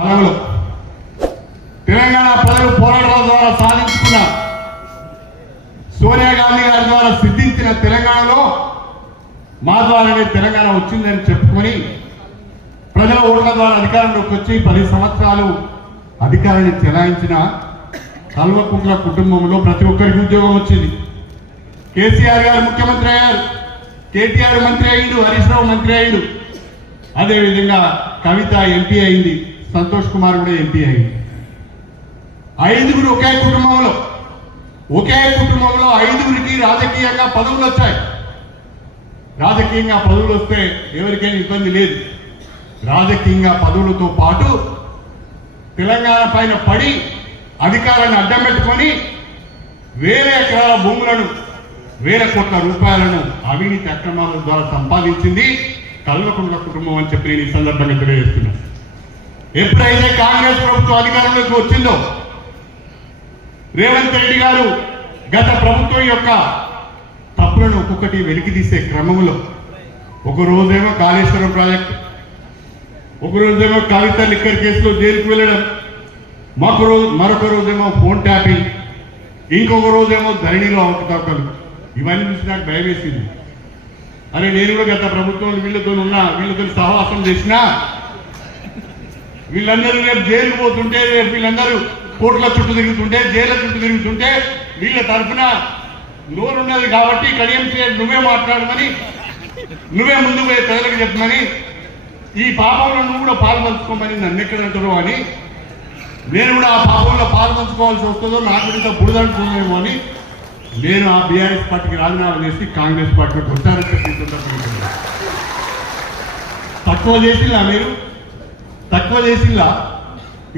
కాలంలో తెలంగాణ ప్రజలు పోరాటాల ద్వారా సాధించుకున్న సోనియా గాంధీ గారి ద్వారా సిద్ధించిన తెలంగాణలో మా ద్వారానే తెలంగాణ వచ్చిందని చెప్పుకొని ప్రజల ఓట్ల ద్వారా అధికారంలోకి వచ్చి పది సంవత్సరాలు అధికారాన్ని చెలాయించిన కల్వకుంట్ల కుటుంబంలో ప్రతి ఒక్కరికి ఉద్యోగం వచ్చింది. కేసీఆర్ గారు ముఖ్యమంత్రి అయ్యారు. కేటీఆర్ మంత్రి అయిండు హరీష్ రావు మంత్రి అయిండు అదేవిధంగా కవిత ఎంపీ అయింది. సంతోష్ కుమార్ కూడా ఎంపీ అయింది ఐదుగురు ఒకే కుటుంబంలో ఒకే కుటుంబంలో ఐదుగురికి రాజకీయంగా పదవులు వచ్చాయి. రాజకీయంగా పదవులు వస్తే ఎవరికైనా ఇబ్బంది లేదు. రాజకీయంగా పదవులతో పాటు తెలంగాణ పైన పడి అధికారాన్ని అడ్డం పెట్టుకొని వేరే ఎకరాల భూములను వేల కోట్ల రూపాయలను అవినీతి అక్రమాల ద్వారా సంపాదించింది కల్వకుంట్ల కుటుంబం అని చెప్పి నేను ఈ సందర్భంగా తెలియజేస్తున్నాను ఎప్పుడైతే కాంగ్రెస్ ప్రభుత్వం అధికారంలోకి వచ్చిందో రేవంత్ రెడ్డి గారు గత ప్రభుత్వం యొక్క తప్పులను ఒక్కొక్కటి వెలికి తీసే క్రమంలో ఒక రోజేమో కాళేశ్వరం ప్రాజెక్టు ఒక రోజేమో కవిత లిక్కర్ కేసులో జైలుకు వెళ్ళడం మరొక రోజు మరొక రోజేమో ఫోన్ ట్యాపింగ్ ఇంకొక రోజేమో ధరణిలో అవకతవకలు ఇవన్నీ చూసి నాకు భయం వేసింది. అరే నేను కూడా గత ప్రభుత్వం వీళ్ళతో ఉన్నా వీళ్ళతో సహవాసం చేసినా వీళ్ళందరూ రేపు జైలు పోతుంటే రేపు వీళ్ళందరూ కోట్ల చుట్టూ తిరుగుతుంటే జైల చుట్టూ తిరుగుతుంటే వీళ్ళ తరఫున నోరున్నది కాబట్టి కడియం చేయాలి నువ్వే మాట్లాడమని నువ్వే ముందు పోయి ప్రజలకు చెప్పమని ఈ పాపంలో నువ్వు కూడా పాల్పంచుకోమని నన్ను ఎక్కడ అంటారు అని నేను కూడా ఆ పాపంలో పాల్పంచుకోవాల్సి వస్తుందో నాకు ఇంత బురదంటుందేమో అని నేను ఆ బీఆర్ఎస్ పార్టీకి రాజీనామా చేసి కాంగ్రెస్ పార్టీకి వచ్చారని చెప్పి ఈ సందర్భంగా తక్కువ చేసిందా మీరు? తక్కువ చేసిందా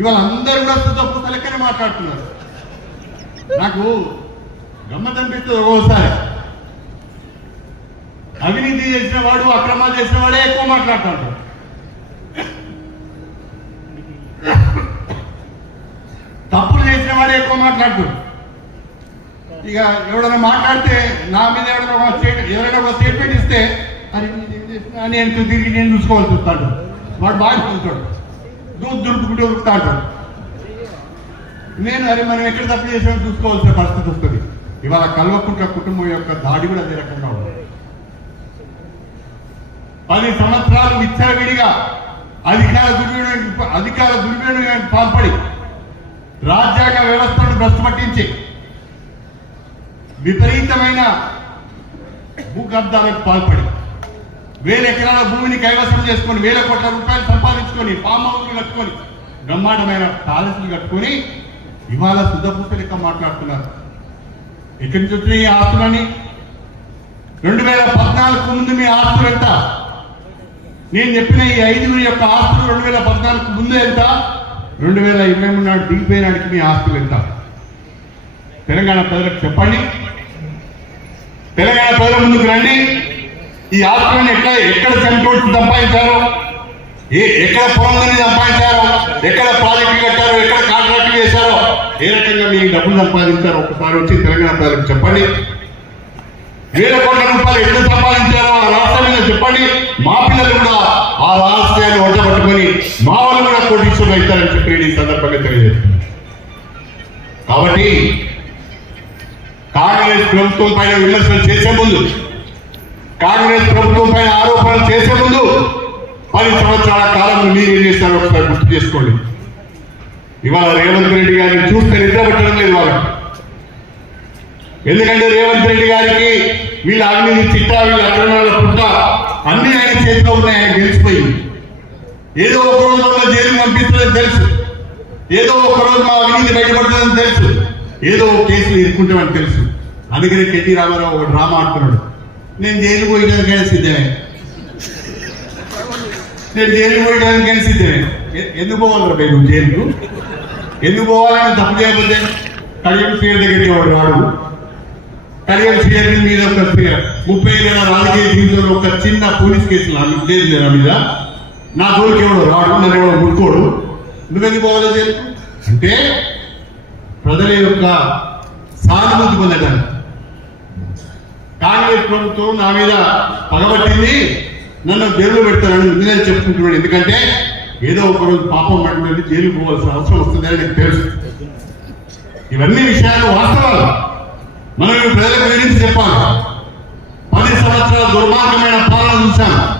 ఇవాళ అందరూ కూడా తప్పు తలకనే మాట్లాడుతున్నారు. నాకు గమ్మత్ అనిపిస్తుంది ఒక్కోసారి. అవినీతి చేసిన వాడు అక్రమాలు చేసిన వాడే ఎక్కువ మాట్లాడుతాడు. తప్పులు చేసిన వాడే ఎక్కువ మాట్లాడుతాడు. ఇక ఎవడైనా మాట్లాడితే నా మీద ఎవరైనా ఎవరైనా ఒక స్టేట్మెంట్ ఇస్తే అది నేను చేసినా నేను తిరిగి నేను చూసుకోవాల్సి వస్తాడు. వాడు బాగా చూస్తాడు దూరం దురుపుకుంటూ అంటారు. నేను అరే మనం ఎక్కడ తప్పు చేసామో చూసుకోవాల్సిన పరిస్థితి వస్తుంది. ఇవాళ కల్వకుంట్ల కుటుంబం యొక్క దాడి కూడా అదే రకంగా ఉంది. పది సంవత్సరాలు విచ్చలవిడిగా అధికార దుర్వినియోగం అధికార దుర్వినియోగానికి పాల్పడి రాజ్యాంగ వ్యవస్థను భ్రష్టపట్టించి విపరీతమైన భూకబ్దాలకు పాల్పడి వేల ఎకరాల భూమిని కైవసం చేసుకొని వేల కోట్ల రూపాయలు సంపాదించుకొని ఫామ్ హౌస్లు కట్టుకొని బ్రహ్మాండమైన ప్యాలెస్లు కట్టుకొని ఇవాళ శుద్ధపూర్తి లెక్క మాట్లాడుతున్నారు. ఎక్కడి నుంచి వచ్చిన ఈ ఆస్తులని రెండు వేల పద్నాలుగు ముందు మీ ఆస్తులు ఎంత? నేను చెప్పిన ఈ ఐదుగురి యొక్క ఆస్తులు రెండు వేల పద్నాలుగు ముందు ఎంత? రెండు వేల ఇరవై మూడు నాడు దిగిపోయినాడికి మీ ఆస్తులు ఎంత? తెలంగాణ ప్రజలకు చెప్పండి. తెలంగాణ ప్రజల ముందుకు రండి. ఈ ఆత్మని ఎక్కడ ఎక్కడ సెంట్రోడ్స్ సంపాదించారు? ఏ ఎక్కడ పొలంలోని సంపాదించారు? ఎక్కడ ప్రాజెక్టు కట్టారు? ఎక్కడ కాంట్రాక్ట్ చేశారో? ఏ రకంగా మీ డబ్బులు సంపాదించారో? ఒకసారి వచ్చి తెలంగాణ ప్రజలకు చెప్పండి. వేల కోట్ల రూపాయలు ఎక్కడ సంపాదించారో ఆ రాష్ట్రం మీద చెప్పండి. మా పిల్లలు కూడా ఆ రాష్ట్రాన్ని వంట పట్టుకొని మా వాళ్ళు కూడా కోటీశ్వరులు అవుతారని చెప్పి ఈ సందర్భంగా తెలియజేస్తున్నారు కాబట్టి కాంగ్రెస్ ప్రభుత్వం పైన విమర్శలు చేసే ముందు కాంగ్రెస్ ప్రభుత్వం పైన ఆరోపణలు చేసే ముందు పది సంవత్సరాల కాలంలో మీరు ఏం చేస్తారో ఒకసారి గుర్తు చేసుకోండి. ఇవాళ రేవంత్ రెడ్డి గారిని చూస్తే నిద్ర పెట్టడం లేదు వాళ్ళకి. ఎందుకంటే రేవంత్ రెడ్డి గారికి వీళ్ళ అవినీతి చిట్టా వీళ్ళ అక్రమాల పుట్ట అన్ని ఆయన చేతిలో ఉన్నాయి ఆయన గెలిచిపోయింది. ఏదో ఒక రోజు మన జైలు పంపిస్తుందని తెలుసు. ఏదో ఒక రోజు మా అవినీతి బయటపడుతుందని తెలుసు. ఏదో ఒక కేసులు ఎదుర్కొంటామని తెలుసు. అందుకనే కెటి రామారావు ఒక డ్రామా ఆడుతున్నాడు. నేను జైలు పోయడానికైనా సిద్ధమే. నేను జైలు పోయడానికైనా సిద్ధమే. ఎందుకు పోవాలి బయట నువ్వు జైలుకు? ఎందుకు పోవాలని తప్పు చేయకపోతే కడియం సీఎం దగ్గరికి వాడు వాడు కడియం సీఎం మీద ఒక సీ- ముప్పై ఏళ్ళ రాజకీయ జీవితంలో ఒక చిన్న పోలీస్ కేసు నా లేదు నా మీద. నా జోలికి ఎవడు రాడు? నన్ను ఎవడో ముట్టుకోడు? నువ్వెందుకు పోవాలి జైలు అంటే ప్రజల యొక్క సానుభూతి పొందడానికి కాంగ్రెస్ ప్రభుత్వం నా మీద పగబట్టింది నన్ను జైలు పెడతానని ముందే చెప్పుకుంటున్నాడు. ఎందుకంటే ఏదో ఒకరోజు పాపం పట్టుకుని జైలు పోవాల్సిన అవసరం వస్తుందని నాకు తెలుసు. ఇవన్నీ విషయాలు వాస్తవాలు. మనం ప్రజలకు గురించి చెప్పాలి. పది సంవత్సరాల దుర్మార్గమైన పాలన చూశాం.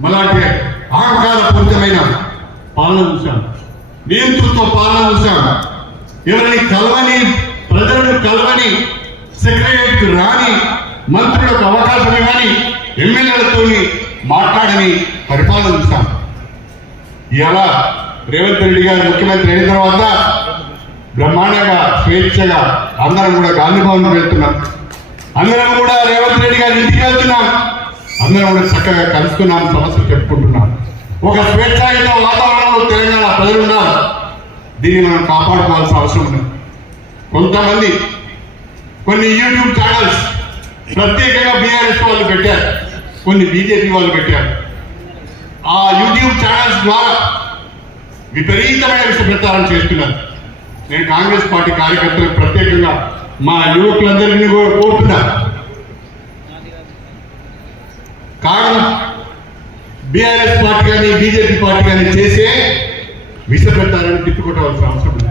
మలాంటి అహంకారపూరితమైన పాలన చూశాం. నియంతృత్వ పాలన చూశాం. ఎవరిని కలవని ప్రజలను కలవని సెక్రటరీ రాని మంత్రులకు అవకాశం ఇవ్వని ఎమ్మెల్యేలతో మాట్లాడని పరిపాలన చూశాం ఇలా రేవంత్ రెడ్డి గారు ముఖ్యమంత్రి అయిన తర్వాత బ్రహ్మాండంగా స్వేచ్ఛగా అందరం కూడా గాంధీ భవన్ వెళ్తున్నాం. అందరం కూడా రేవంత్ రెడ్డి గారి ఇంటికి వెళ్తున్నాం. అందరం కూడా చక్కగా కలుస్తున్నాం సమస్యలు చెప్పుకుంటున్నాం. ఒక స్వేచ్ఛాయుత వాతావరణంలో తెలంగాణ ప్రజలు దీన్ని మనం కాపాడుకోవాల్సిన అవసరం ఉంది. కొంతమంది కొన్ని యూట్యూబ్ ఛానల్స్ ప్రత్యేకంగా బీఆర్ఎస్ వాళ్ళు పెట్టారు. కొన్ని బీజేపీ వాళ్ళు పెట్టారు. ఆ యూట్యూబ్ ఛానల్స్ ద్వారా విపరీతమైన విషయ ప్రచారం చేస్తున్నారు. నేను కాంగ్రెస్ పార్టీ కార్యకర్తలకు ప్రత్యేకంగా మా యువకులందరినీ కూడా కోరుతున్నా. కారణం బీఆర్ఎస్ పార్టీ కానీ బీజేపీ పార్టీ కానీ చేసే విష ప్రచారాన్ని తిప్పుకోవటాల్సిన అవసరం ఉంది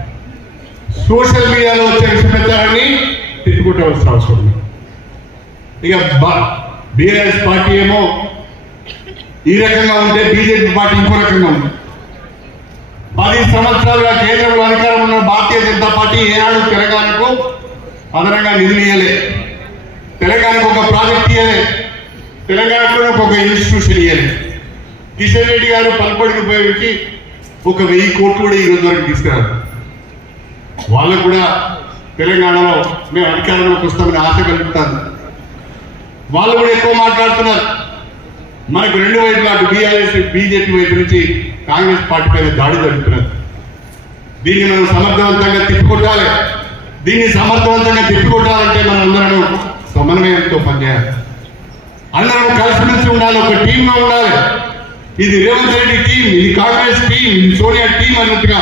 సోషల్ మీడియాలో వచ్చే విష ప్రచారాన్ని తిప్పుకోవటాల్సిన అవసరం లేదు. ఇక బీఆర్ఎస్ పార్టీ ఏమో ఈ రకంగా ఉంటే బీజేపీ పార్టీ ఇంకో రకంగా ఉంది. పది సంవత్సరాలుగా కేంద్రంలో అధికారం ఉన్న భారతీయ జనతా పార్టీ ఏనాడు తెలంగాణకు అదనంగా నిధులు ఇవ్వలే తెలంగాణకు ఒక ప్రాజెక్ట్ ఇవ్వలే తెలంగాణలో ఒక ఇన్స్టిట్యూషన్ ఇవ్వలే కిషన్ రెడ్డి గారు పలుపడికి ఉపయోగించి ఒక వెయ్యి కోట్లు కూడా ఈ రోజు వరకు తీసుకురారు వాళ్ళకు కూడా తెలంగాణలో మేము అధికారంలోకి వస్తామని ఆశ కలుగుతాను వాళ్ళు కూడా ఎక్కువ మాట్లాడుతున్నారు. మనకు రెండు వైపులు అటు బీఆర్ఎస్ బీజేపీ వైపు నుంచి కాంగ్రెస్ పార్టీ పైన దాడి జరుగుతున్నది. దీన్ని మనం సమర్థవంతంగా తిప్పుకొట్టాలి. దీన్ని సమర్థవంతంగా తిప్పుకొట్టాలంటే మనం అందరం సమన్వయంతో పనిచేయాలి. అందరం కలిసిమెలిసి ఉండాలి ఒక టీంగా ఉండాలి. ఇది రేవంత్ రెడ్డి టీం ఇది కాంగ్రెస్ టీం ఇది సోనియా టీం అన్నట్టుగా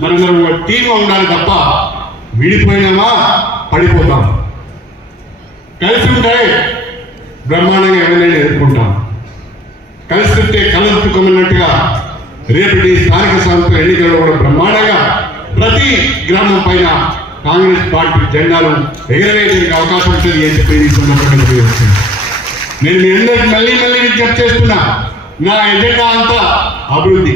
మనందరం ఒక టీంగా ఉండాలి తప్ప విడిపోయినామా? పడిపోతాం. కలిసి ఉంటాయి బ్రహ్మాండంగా ఎమ్మెల్యేని ఎదుర్కొంటాం కలిసి ఉంటే రేపటి స్థానిక సంస్థల ఎన్నికల్లో కూడా బ్రహ్మాండంగా ప్రతి గ్రామం పైన కాంగ్రెస్ పార్టీ జెండాలు ఎగరవేయడానికి అవకాశం ఉంటుంది అని చెప్పి ఈ సందర్భంగా తెలియజేస్తున్నాను. నేను మీ అందరికి మళ్ళీ మళ్ళీ విజ్ఞప్తి చేస్తున్నా నా ఎజెండా అంతా అభివృద్ధి